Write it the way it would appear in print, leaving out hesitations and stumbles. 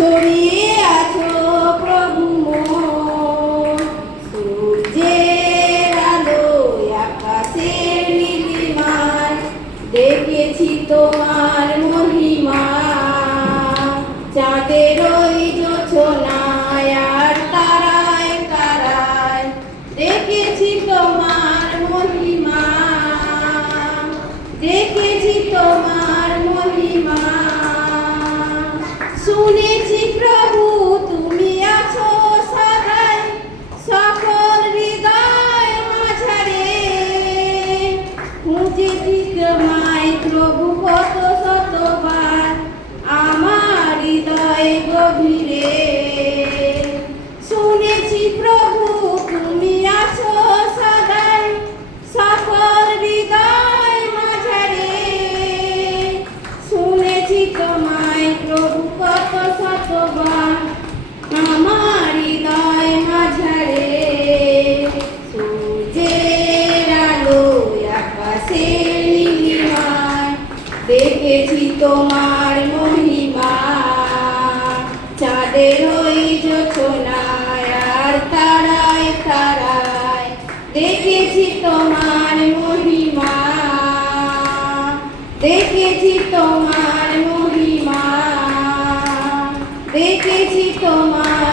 ছড়িয়ে আছো প্রভু মোর, সূর্যের আলোয় আকাশের নীলিমায় দেখেছি তোমার মহিমা। চাঁদের ওই জোছনায় আর তারায় তারায় দেখেছি তোমার মহিমা, দেখেছি তোমার মহিমা। শুনেছি প্রভু তুমি আছো সদাই সকল হৃদয় মাঝারে, খুঁজেছি তোমায় প্রভু কত শতবার আমার হৃদয় গভীরে। শুনেছি প্রভু তুমি আছো সদাই সকল হৃদয় মাঝারে, শুনেছি তোমায় প্রভু কত শতবার আমার হৃদয় মাঝারে। সূর্যের আলোয় আকাশের নীলিমায় দেখেছি তোমার মহিমা। চাঁদের ওই জোছনায় আর তারায় তারায় দেখেছি তোমার মহিমা, দেখেছি তোমার মহিমা, দেখেছি তোমার